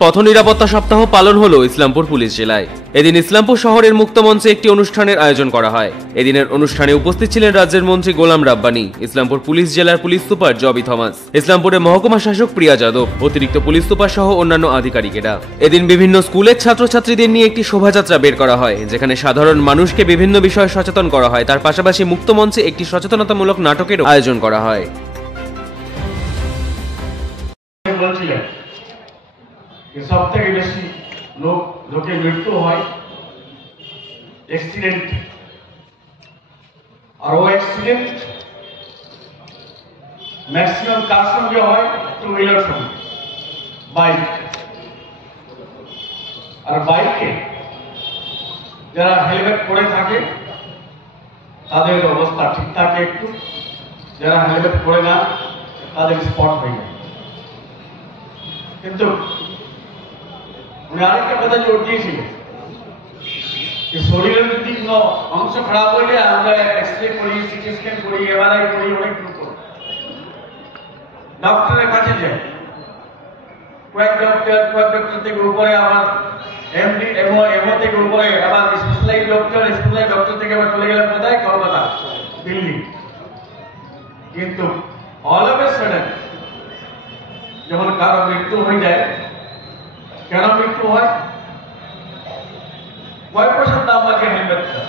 পথ নিরাপত্তা সপ্তাহ পালন হলো ইসলামপুর পুলিশ জেলায়। এদিন ইসলামপুর শহরের মুক্তমঞ্চে একটি অনুষ্ঠানের আয়োজন করা হয়। এদিনের অনুষ্ঠানে উপস্থিত ছিলেন রাজ্যের মন্ত্রী গোলাম রাব্বানি, ইসলামপুর পুলিশ জেলার পুলিশ সুপার জবি থমাস, ইসলামপুরের মহকুমা শাসক প্রিয়া যাদব, অতিরিক্ত পুলিশ সুপার সহ অন্যান্য আধিকারিকেরা। এদিন বিভিন্ন স্কুলের ছাত্রছাত্রীদের নিয়ে একটি শোভাযাত্রা বের করা হয়, যেখানে সাধারণ মানুষকে বিভিন্ন বিষয়ে সচেতন করা হয়। তার পাশাপাশি মুক্তমঞ্চে একটি সচেতনতামূলক নাটকেরও আয়োজন করা হয়। সব থেকে বেশি লোকের মৃত্যু হয় অ্যাক্সিডেন্ট, আর ও অ্যাক্সিডেন্ট ম্যাক্সিমাম কার সঙ্গে হয়? টু হুইলার সঙ্গে, বাইক। আর বাইকে যারা হেলমেট পরে থাকে তাদের অবস্থা ঠিক থাকে একটু, যারা হেলমেট পরে না তাদের স্পট হয়ে যায়। কিন্তু উনি আরেকটা কথা জোর দিয়েছিলেন যে শরীরের যদি কোনো অংশ খারাপ হয়ে যায় আমরা এক্সরে করি, সিটি স্ক্যান করি, এমআরআই করি, অনেক কিছু করি, ডক্টরের কাছে যাই। কয়েক ডক্টর থেকে উপরে আবার এমডি এমও থেকে উপরে আবার স্পেশালাইজ ডক্টর থেকে আবার চলে গেলাম কোথায়? কলকাতা, দিল্লি। কিন্তু অল অফ এ সাডেন যেমন কারো মৃত্যু হয়ে যায়, কেন মৃত্যু হয়? কয় পয়সার দাম আছে হেলমেটটা?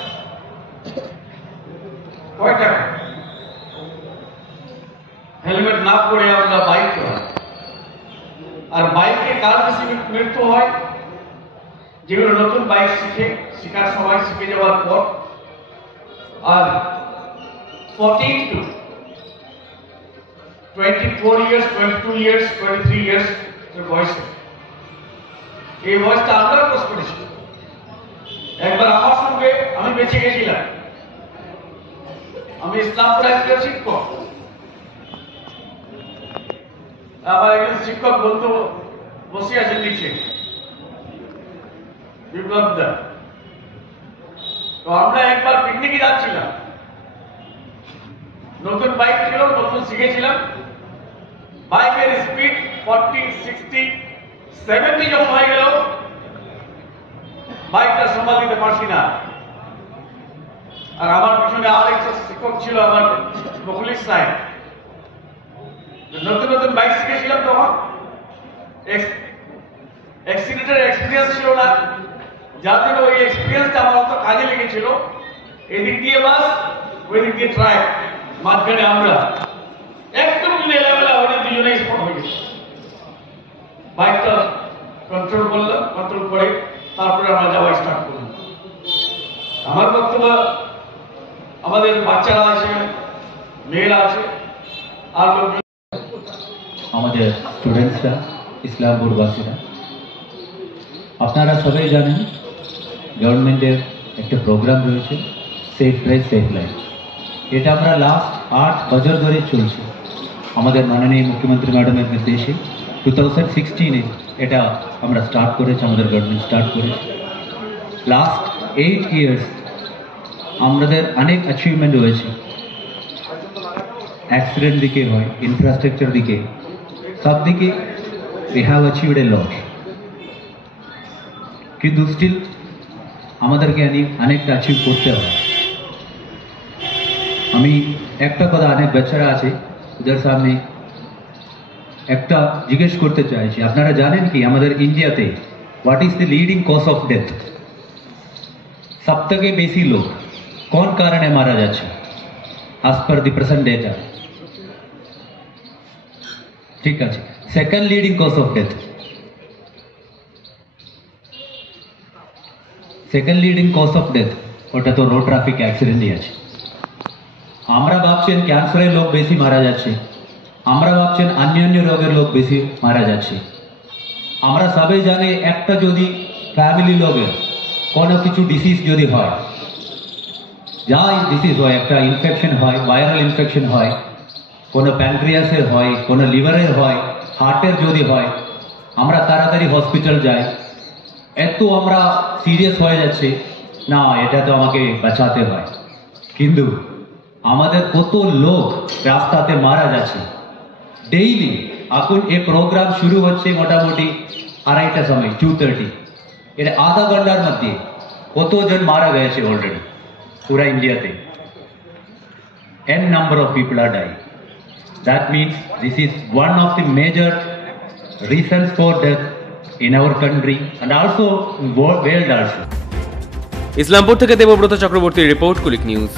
কয় টাকা? হেলমেট না পরে আমরা বাইক চালাই। আর বাইকে কার বেশি মৃত্যু হয়? যেগুলো নতুন বাইক শেখার সময় শিখে যাওয়ার পর, আর 14 to 24 years, 22 years, 23 years বয়সে, এই বয়সটা আমরা ক্রস করেছি। একবার আমার সঙ্গে আমি বেঁচে গেছিলাম, আমি ইসলামপুর একজন শিক্ষক, আমার একজন শিক্ষক বন্ধু বসে আছেন নিচে, বিপ্লব দা। তো আমরা একবার পিকনিকে যাচ্ছিলাম, নতুন বাইক ছিল, নতুন শিখেছিলাম। বাইকের স্পিড 40, 60, 70 যখন হয়ে গেল বাইকটা সামাল দিতে পারছি না। আর আমার পিছনে আরেকটা শিক্ষক ছিল, আমার মুখলিস সাহেব। নতুন নতুন বাইক শিখেছিলাম, তখন অ্যাক্সিডেন্টের এক্সপিরিয়েন্স ছিল না, যার জন্য ওই এক্সপিরিয়েন্সটা আমার অত কাজে লেগেছিল। এদিক দিয়ে বাস, ওই দিক দিয়ে ট্রাক, মাঝখানে আমরা একদম এলাবেলা হয়ে দুজনে স্পট হয়ে গেছে। বাইকটা কন্ট্রোল করলাম, কন্ট্রোল করে তারপরে আমরা যাওয়া স্টার্ট করলাম। আমার বক্তব্য, আমাদের বাচ্চারা আছে, মেয়েরা আছে, আর আমাদের স্টুডেন্টসরা, ইসলামপুরবাসীরা, আপনারা সবাই জানেন গভর্নমেন্টের একটা প্রোগ্রাম রয়েছে সেফ ড্রাইভ সেফ লাইফ। এটা আমরা লাস্ট 8 বছর ধরে চলছে। আমাদের মাননীয় মুখ্যমন্ত্রী ম্যাডামের নির্দেশে 2016-এ এটা আমরা স্টার্ট করেছি, আমাদের গভর্নমেন্ট স্টার্ট করেছে। লাস্ট 8 ইয়ার্স আমাদের অনেক অ্যাচিভমেন্ট হয়েছে। অ্যাক্সিডেন্ট দিকে হয়, ইনফ্রাস্ট্রাকচার দিকে, সব দিকে we have achieved a lot. কিন্তু স্টিল আমাদেরকে অনেকটা অ্যাচিভ করতে হয়। আমি একটা কথা, অনেক বাচ্চারা আছে ওদের সামনে একটা জিজ্ঞেস করতে চাইছি, আপনারা জানেন কি আমাদের ইন্ডিয়াতে what is the leading cause of death? সব থেকে বেশি লোক কোন কারণে মারা যাচ্ছে as per the present data? ঠিক আছে, second leading cause of death, second leading cause of death ওটা তো রোড ট্রাফিক অ্যাক্সিডেন্টই আছে। আমরা ভাবছেন ক্যান্সারের লোক বেশি মারা যাচ্ছে, আমরা ভাবছেন অন্যান্য রোগের লোক বেশি মারা যাচ্ছে। আমরা সবাই জানি একটা যদি ফ্যামিলি লোকের কোনো কিছু ডিসিজ যদি হয়, যাই ডিসিজ হয়, একটা ইনফেকশন হয়, ভাইরাল ইনফেকশন হয়, কোনো প্যানক্রিয়াসের হয়, কোনো লিভারের হয়, হার্টের যদি হয়, আমরা তাড়াতাড়ি হসপিটাল যাই। এত আমরা সিরিয়াস হয়ে যাচ্ছে, না এটা তো আমাকে বাঁচাতে হয়। কিন্তু আমাদের কত লোক রাস্তাতে মারা যাচ্ছে ডেইলি। এখন এই প্রোগ্রাম শুরু হচ্ছে মোটামুটি আড়াইটা সময় 2:30 এর আধা ঘন্টার মধ্যে কতজন মারা গেছে অলরেডি পুরা ইন্ডিয়াতে n number of people are dying. That means this is one of the major reasons for death in our country and also in world also. Islampur থেকে দেবব্রত চক্রবর্তীর রিপোর্ট, কুলিক নিউজ।